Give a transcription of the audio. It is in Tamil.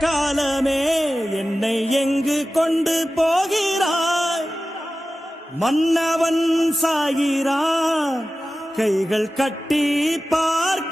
காலமே என்னை எங்கு கொண்டு போகிறாய்? மன்னவன் சாகிறான், கைகள் கட்டி பார்க்கிறான்.